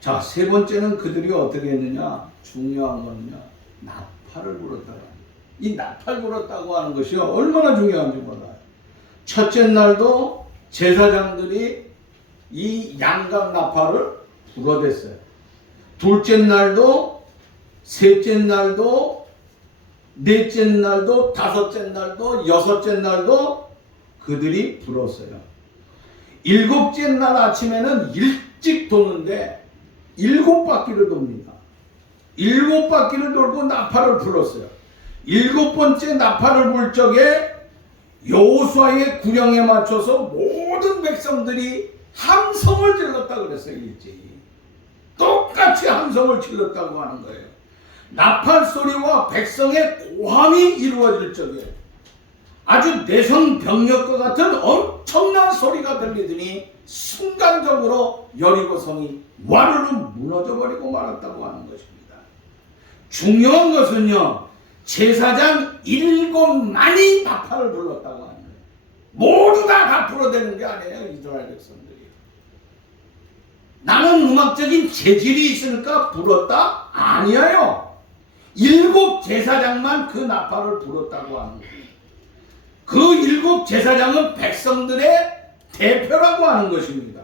자, 세 번째는 그들이 어떻게 했느냐? 중요한 거는요. 나팔을 불었다고 합니다. 이 나팔 불었다고 하는 것이 얼마나 중요한지 몰라요. 첫째 날도 제사장들이 이 양각 나팔을 불어댔어요. 둘째 날도, 셋째 날도, 넷째 날도, 다섯째 날도, 여섯째 날도 그들이 불었어요. 일곱째 날 아침에는 일찍 도는데 7바퀴를 돕니다. 7바퀴를 돌고 나팔을 불었어요. 7번째 나팔을 불 적에 여호수아의 구령에 맞춰서 모든 백성들이 함성을 질렀다고 그랬어요. 일찍 똑같이 함성을 질렀다고 하는 거예요. 나팔 소리와 백성의 고함이 이루어질 적에 아주 내성병력과 같은 엄청난 소리가 들리더니 순간적으로 여리고성이 와르르 무너져버리고 말았다고 하는 것입니다. 중요한 것은요, 제사장 7만이 나팔을 불렀다고 하는 거예요. 모두 다 불어대는 게 아니에요. 이스라엘 백성들이. 나는 음악적인 재질이 있으니까 불었다? 아니에요. 7 제사장만 그 나팔을 불었다고 하는 거예요. 그 7 제사장은 백성들의 대표라고 하는 것입니다.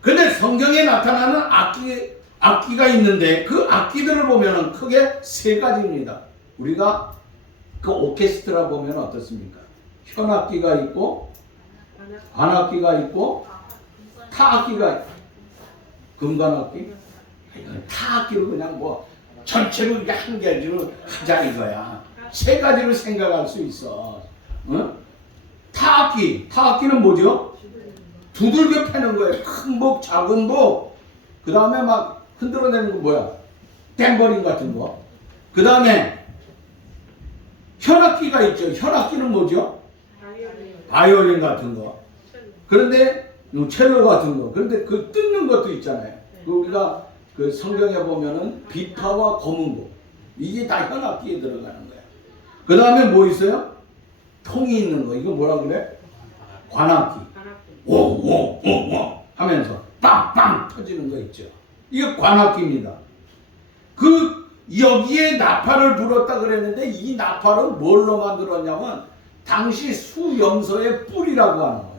그런데 성경에 나타나는 악기가 있는데 그 악기들을 보면 크게 3가지입니다. 우리가 그 오케스트라 보면 어떻습니까? 현악기가 있고, 관악기가 있고, 타악기가 있고, 금관악기? 타악기로 그냥 뭐 전체로 한 가지로 하자 이거야. 3가지로 생각할 수 있어. 어? 타악기는 뭐죠? 두들겨 패는 거예요. 큰 복, 작은 복. 그 다음에 막 흔들어내는 거 뭐야? 탬버린 같은 거. 그 다음에 현악기가 있죠. 현악기는 뭐죠? 바이올린 같은 거. 그런데 첼로 같은 거. 그런데 그 뜯는 것도 있잖아요. 우리가 그 성경에 보면은 비파와 검은고 이게 다 현악기에 들어가는 거야. 그 다음에 뭐 있어요? 통이 있는 거. 이거 뭐라 그래? 관악기. 오오오오 하면서 빵빵 터지는 거 있죠. 이게 관악기입니다. 그 여기에 나팔을 불었다 그랬는데 이 나팔은 뭘로 만들었냐면 당시 수염소의 뿔이라고 하는 거예요.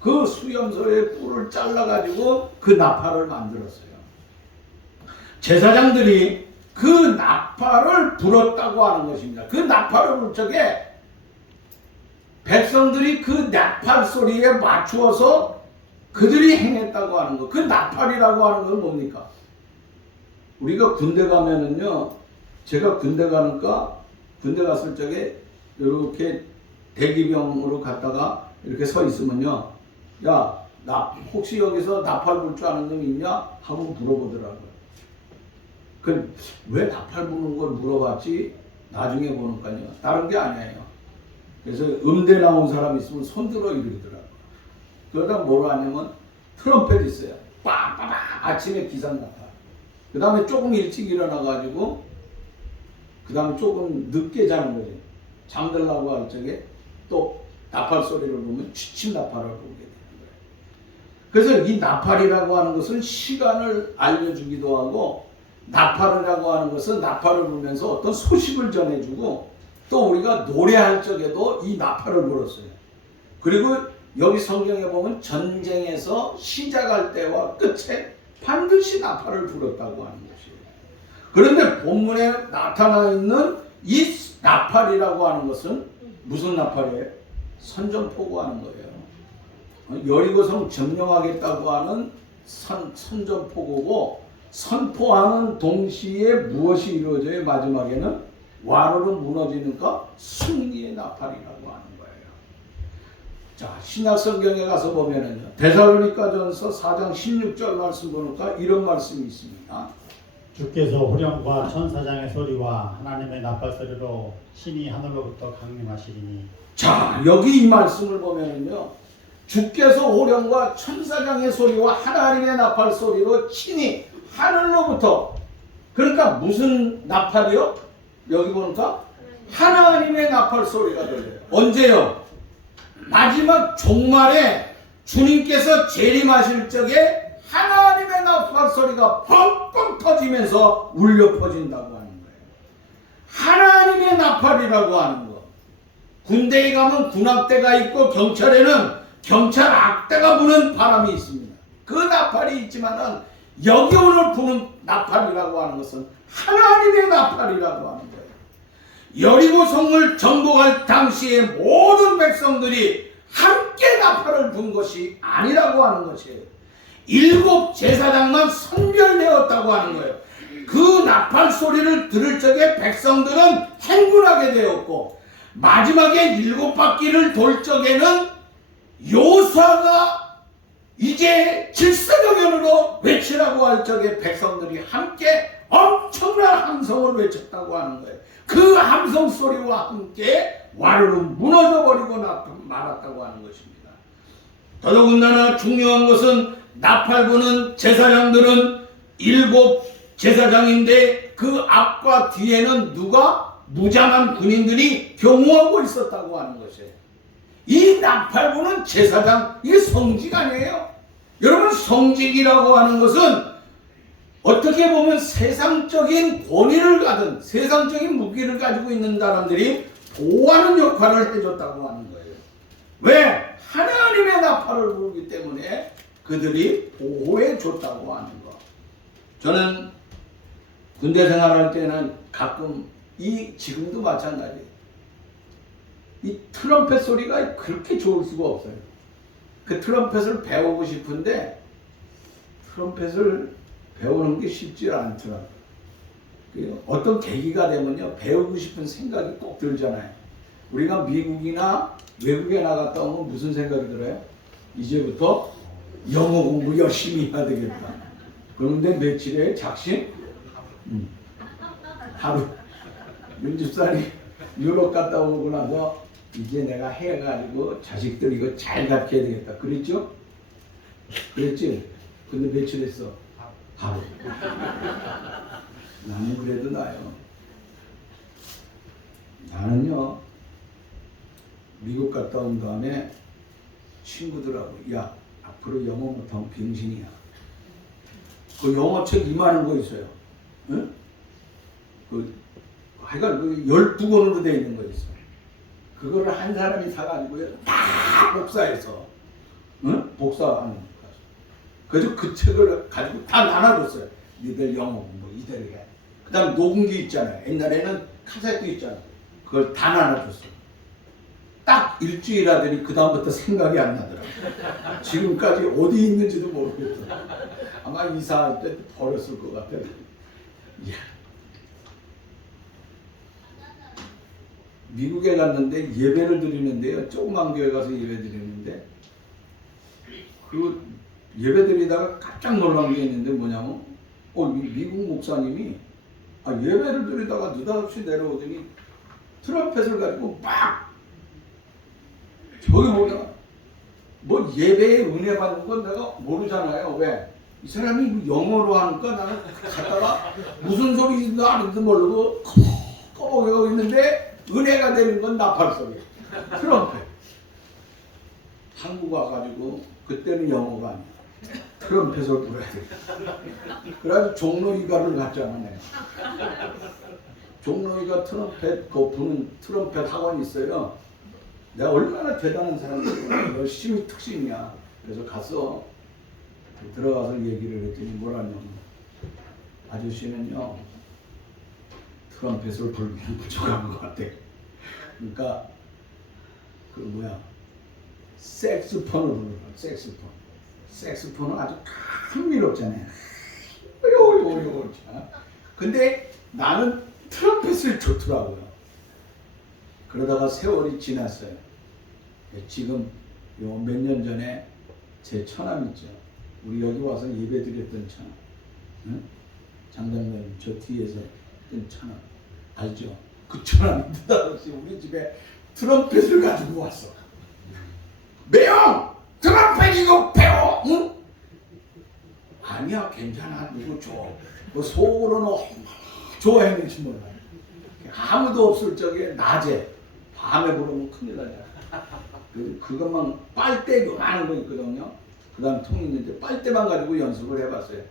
그 수염소의 뿔을 잘라가지고 그 나팔을 만들었어요. 제사장들이 그 나팔을 불었다고 하는 것입니다. 그 나팔을 불 적에 백성들이 그 나팔 소리에 맞추어서 그들이 행했다고 하는 거. 그 나팔이라고 하는 건 뭡니까? 우리가 군대 가면은요, 제가 군대 가니까 군대 갔을 적에 이렇게 대기병으로 갔다가 이렇게 서 있으면요, 야, 나 혹시 여기서 나팔 불 줄 아는 놈 있냐? 하고 물어보더라고요. 왜 나팔 부는 걸 물어봤지? 나중에 보니까요, 다른 게 아니에요. 그래서 음대 나온 사람 있으면 손들어 이러더라고요. 그러다 뭐라 하냐면 트럼펫 있어요. 빵빵빵 아침에 기상 나팔. 그 다음에 조금 일찍 일어나가지고 그 다음에 조금 늦게 자는 거지. 잠들라고 할 적에 또 나팔 소리를 보면 취침 나팔을 보게 되는 거예요. 그래서 이 나팔이라고 하는 것은 시간을 알려주기도 하고, 나팔이라고 하는 것은 나팔을 불면서 어떤 소식을 전해주고, 또 우리가 노래할 적에도 이 나팔을 불었어요. 그리고 여기 성경에 보면 전쟁에서 시작할 때와 끝에 반드시 나팔을 불었다고 하는 것이에요. 그런데 본문에 나타나 있는 이 나팔이라고 하는 것은 무슨 나팔이에요? 선전포고 하는 거예요. 여리고성 점령하겠다고 하는 선전포고고, 선포하는 동시에 무엇이 이루어져요? 마지막에는 와르르 무너지니까 승리의 나팔이라고 하는 거예요. 자, 신약 성경에 가서 보면은요, 데살로니가전서 4장 16절 말씀 보니까 이런 말씀이 있습니다. 주께서 호령과 천사장의 소리와 하나님의 나팔 소리로 신이 하늘로부터 강림하시리니. 자, 여기 이 말씀을 보면은요, 주께서 호령과 천사장의 소리와 하나님의 나팔 소리로 신이 하늘로부터, 그러니까 무슨 나팔이요? 여기 보니까 하나님의 나팔 소리가 들려요. 언제요? 마지막 종말에 주님께서 재림하실 적에 하나님의 나팔 소리가 펑펑 터지면서 울려 퍼진다고 하는 거예요. 하나님의 나팔이라고 하는 거. 군대에 가면 군악대가 있고 경찰에는 경찰 악대가 부는 바람이 있습니다. 그 나팔이 있지만은 여기 오늘 부는 나팔이라고 하는 것은 하나님의 나팔이라고 하는 거예요. 여리고 성을 정복할 당시에 모든 백성들이 함께 나팔을 분 것이 아니라고 하는 것이에요. 7 제사장만 선별되었다고 하는 거예요. 그 나팔 소리를 들을 적에 백성들은 행군하게 되었고, 마지막에 7바퀴를 돌 적에는 여호수아가 이제 질서정연으로 외치라고 할 적에 백성들이 함께 엄청난 함성을 외쳤다고 하는 거예요. 그 함성 소리와 함께 와르르 무너져 버리고 말았다고 하는 것입니다. 더더군다나 중요한 것은 나팔 부는 제사장들은 7 제사장인데 그 앞과 뒤에는 누가 무장한 군인들이 경호하고 있었다고 하는 것이에요. 이 나팔 부는 제사장, 이게 성직 아니에요? 여러분, 성직이라고 하는 것은 어떻게 보면 세상적인 권위를 가진, 세상적인 무기를 가지고 있는 사람들이 보호하는 역할을 해줬다고 하는 거예요. 왜? 하나님의 나팔을 부르기 때문에 그들이 보호해 줬다고 하는 거. 저는 군대 생활할 때는 가끔 지금도 마찬가지예요. 이 트럼펫 소리가 그렇게 좋을 수가 없어요. 그 트럼펫을 배우고 싶은데 트럼펫을 배우는 게 쉽지 않더라고요. 어떤 계기가 되면요, 배우고 싶은 생각이 꼭 들잖아요. 우리가 미국이나 외국에 나갔다 오면 무슨 생각이 들어요? 이제부터 영어 공부 열심히 해야 되겠다. 그런데 며칠에 작심? 하루. 윤집사님 유럽 갔다 오고 나서 이제 내가 해가지고 자식들 이거 잘 가르쳐야 되겠다. 그랬죠? 그랬지? 근데 며칠 했어? 하루. 나는 그래도 나요. 나는요, 미국 갔다 온 다음에 친구들하고, 야, 앞으로 영어 못하면 병신이야. 그 영어책 이만한 거 있어요. 응? 하여간 12권으로 되어 있는 거 있어요. 그거를 한 사람이 사가지고요, 다 복사해서, 응? 복사하는 거. 그래서 그 책을 가지고 다 나눠줬어요. 니들 영어 공부 이대로 해. 그 다음 녹음기 있잖아요. 옛날에는 카세트 있잖아요. 그걸 다 나눠줬어요. 딱 일주일 하더니 그 다음부터 생각이 안 나더라고요. 지금까지 어디 있는지도 모르겠어요. 아마 이사할 때 버렸을 것 같아요. 이야. 미국에 갔는데 예배를 드리는데요. 조그만 교회 가서 예배 드리는데 그 예배 드리다가 깜짝 놀란 게 있는데 뭐냐면 미국 목사님이 예배를 드리다가 느닷없이 내려오더니 트럼펫을 가지고 막 저기 뭐 예배에 은혜 받는 건 내가 모르잖아요. 왜? 이 사람이 영어로 하니까 나는 갔다가 무슨 소리인지도 아는지도 모르고 꺼먹고 있는데 은혜가 되는 건 나팔 소리. 트럼펫. 한국 와가지고 그때는 영어가 아니야. 트럼펫을 불어야 돼. 그래가지고 종로이가를 갔잖아, 내가. 종로이가 트럼펫, 부는 트럼펫 학원이 있어요. 내가 얼마나 대단한 사람이고 열심히 특신이야. 그래서 가서 들어가서 얘기를 했더니 뭐라냐면, 아저씨는요 트럼펫을 불기는 부족한 것 같아. 그러니까 색스폰을 부르는 거야. 색스폰은 아주 감미롭잖아요. 근데 나는 트럼펫을 좋더라고요. 그러다가 세월이 지났어요. 지금 몇 년 전에 제 처남 있죠. 우리 여기 와서 예배 드렸던 처남. 응? 장장님 저 뒤에서 했던 처남. 알죠? 그 처남이 느닷없이 우리 집에 트럼펫을 가지고 왔어. 매형! 트럼펫 이거 배워! 응? 아니야, 괜찮아. 누구 줘. 뭐 속으로는 얼마나 좋아했는지 몰라. 아무도 없을 적에 낮에, 밤에 부르면 큰일 나잖아. 그것만 빨대 요만한 거 있거든요. 그 다음 통 있는데 빨대만 가지고 연습을 해봤어요.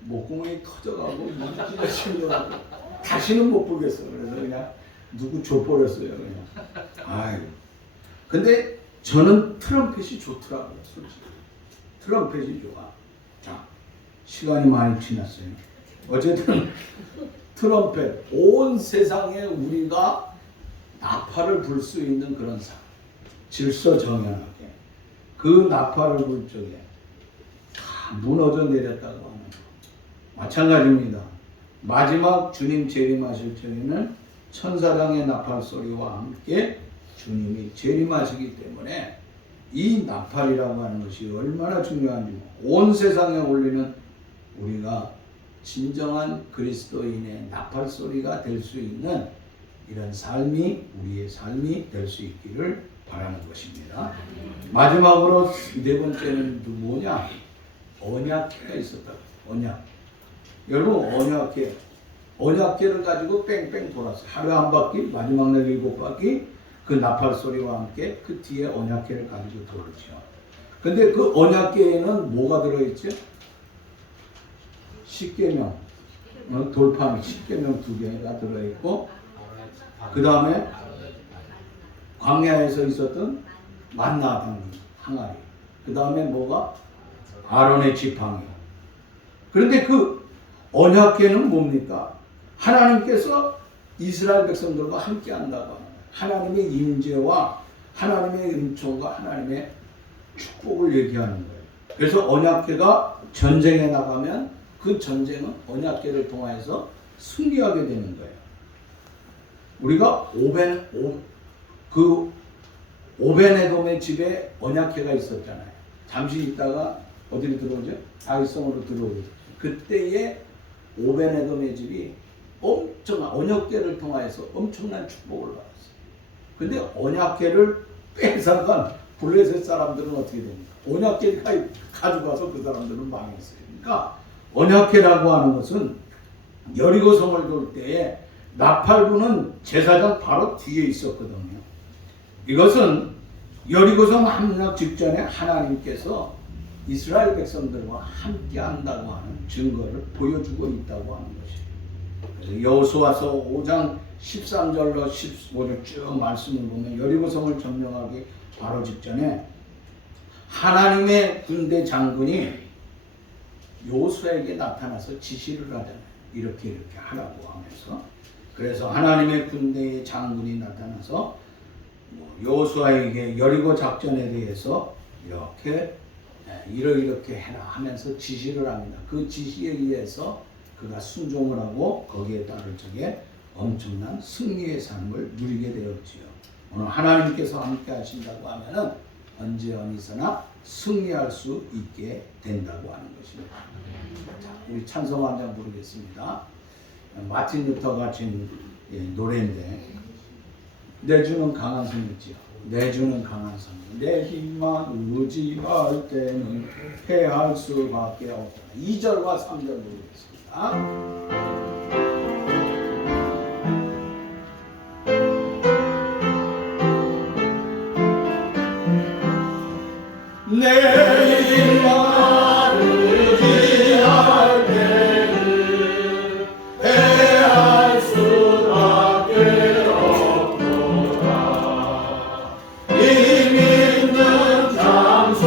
목구멍이 터져가고 무지가 심더라고. 다시는 못 부르겠어. 그래서 그냥 누구 줘버렸어요. 그냥. 아이고. 근데 저는 트럼펫이 좋더라고요, 솔직히. 트럼펫이 좋아. 자, 시간이 많이 지났어요. 어쨌든 트럼펫, 온 세상에 우리가 나팔을 불 수 있는 그런 상, 질서정연하게 그 나팔을 불 적에 다 무너져 내렸다고 하는 거. 마찬가지입니다. 마지막 주님 재림하실 적에는 천사장의 나팔 소리와 함께 주님이 재림하시기 때문에 이 나팔이라고 하는 것이 얼마나 중요한지, 온 세상에 울리는 우리가 진정한 그리스도인의 나팔 소리가 될 수 있는 이런 삶이 우리의 삶이 될 수 있기를 바라는 것입니다. 마지막으로 네 번째는 뭐냐? 언약궤가 있었다. 언약. 여러분, 언약궤를 가지고 뺑뺑 돌았어요. 하루에 한 바퀴, 마지막 날 7바퀴, 그 나팔 소리와 함께 그 뒤에 언약궤를 가지고 돌죠. 근데 그 언약궤에는 뭐가 들어있죠? 십계명, 돌판 십계명 2개가 들어있고, 그 다음에 광야에서 있었던 만나 당근 항아리, 그 다음에 뭐가 아론의 지팡이. 그런데 그 언약궤는 뭡니까? 하나님께서 이스라엘 백성들과 함께 한다고 하는 거예요. 하나님의 임재와 하나님의 은총과 하나님의 축복을 얘기하는 거예요. 그래서 언약궤가 전쟁에 나가면 그 전쟁은 언약궤를 통해서 승리하게 되는 거예요. 우리가 오벤에돔의 집에 언약궤가 있었잖아요. 잠시 있다가 어디로 들어오죠? 다윗성으로 들어오죠. 그때에 오벤에돔의 집이 엄청난 언약궤를 통해서 엄청난 축복을 받았어요. 근데 언약궤를 뺏어간 블레셋 사람들은 어떻게 됩니까? 언약궤를 가져가서 그 사람들은 망했어요. 그러니까 언약궤라고 하는 것은 여리고성을 돌 때에 나팔 부는 제사장 바로 뒤에 있었거든요. 이것은 여리고성 함락 직전에 하나님께서 이스라엘 백성들과 함께 한다고 하는 증거를 보여주고 있다고 하는 것이에요. 그래서 여호수아서 5장 13절로 15절 쭉 말씀을 보면 여리고성을 점령하기 바로 직전에 하나님의 군대 장군이 여호수아에게 나타나서 지시를 하잖아요. 이렇게 하라고 하면서. 그래서 하나님의 군대의 장군이 나타나서 여호수아에게 여리고 작전에 대해서 이렇게 해라 하면서 지시를 합니다. 그 지시에 의해서 그가 순종을 하고 거기에 따를 적에 엄청난 승리의 삶을 누리게 되었지요. 오늘 하나님께서 함께 하신다고 하면은 언제 어디서나 승리할 수 있게 된다고 하는 것입니다. 자, 우리 찬송 한 장 부르겠습니다. 마틴 루터가 진 노래인데, 내 주는 강한 성이지요. 내 주는 강한 성. 내 힘만 의지할 때는 패할 수밖에 없다. 2절과 3절 부르겠습니다. 내 힘만 의지할 때는 패할 수밖에 없도다. 힘 있는 장수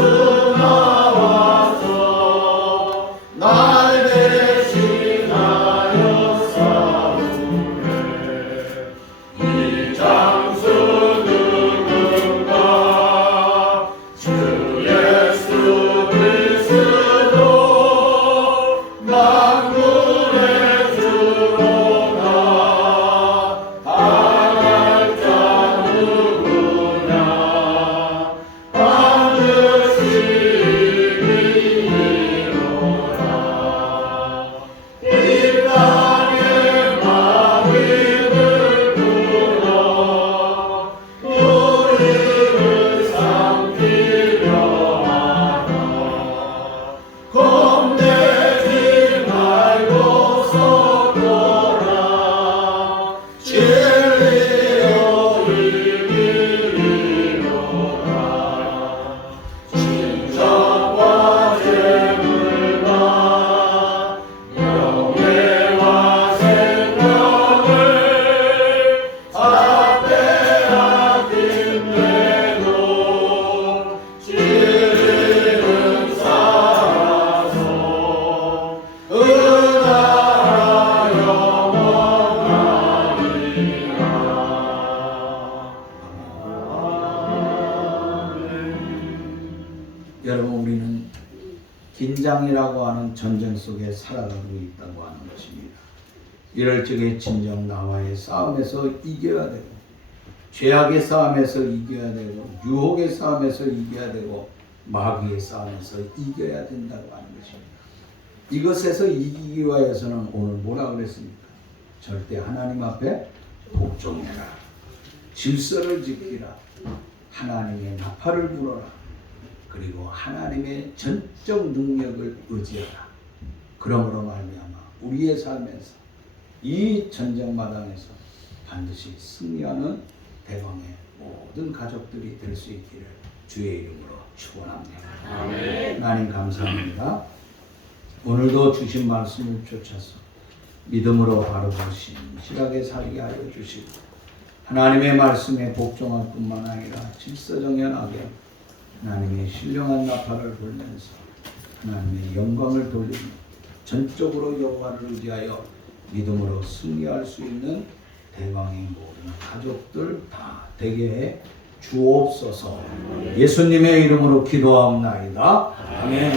나와서 날 대신하여서 우리는 긴장이라고 하는 전쟁 속에 살아가고 있다고 하는 것입니다. 이럴 적에 진정 나와의 싸움에서 이겨야 되고, 죄악의 싸움에서 이겨야 되고, 유혹의 싸움에서 이겨야 되고, 마귀의 싸움에서 이겨야 된다고 하는 것입니다. 이것에서 이기기 위해서는 오늘 뭐라 그랬습니까? 절대 하나님 앞에 복종해라. 질서를 지키라. 하나님의 나팔을 불어라. 그리고 하나님의 전적 능력을 의지하라. 그러므로 말미암아 우리의 삶에서 이 전쟁 마당에서 반드시 승리하는 대왕의 모든 가족들이 될 수 있기를 주의 이름으로 축원합니다. 하나님 감사합니다. 오늘도 주신 말씀을 쫓아서 믿음으로 바르고 신실하게 살게 하여 주시고, 하나님의 말씀에 복종할 뿐만 아니라 질서정연하게 하나님의 신령한 나팔을 불면서 하나님의 영광을 돌리며 전적으로 여호와를 의지하여 믿음으로 승리할 수 있는 대왕의 모든 가족들 다 되게 해 주옵소서. 예수님의 이름으로 기도하옵나이다. 아멘.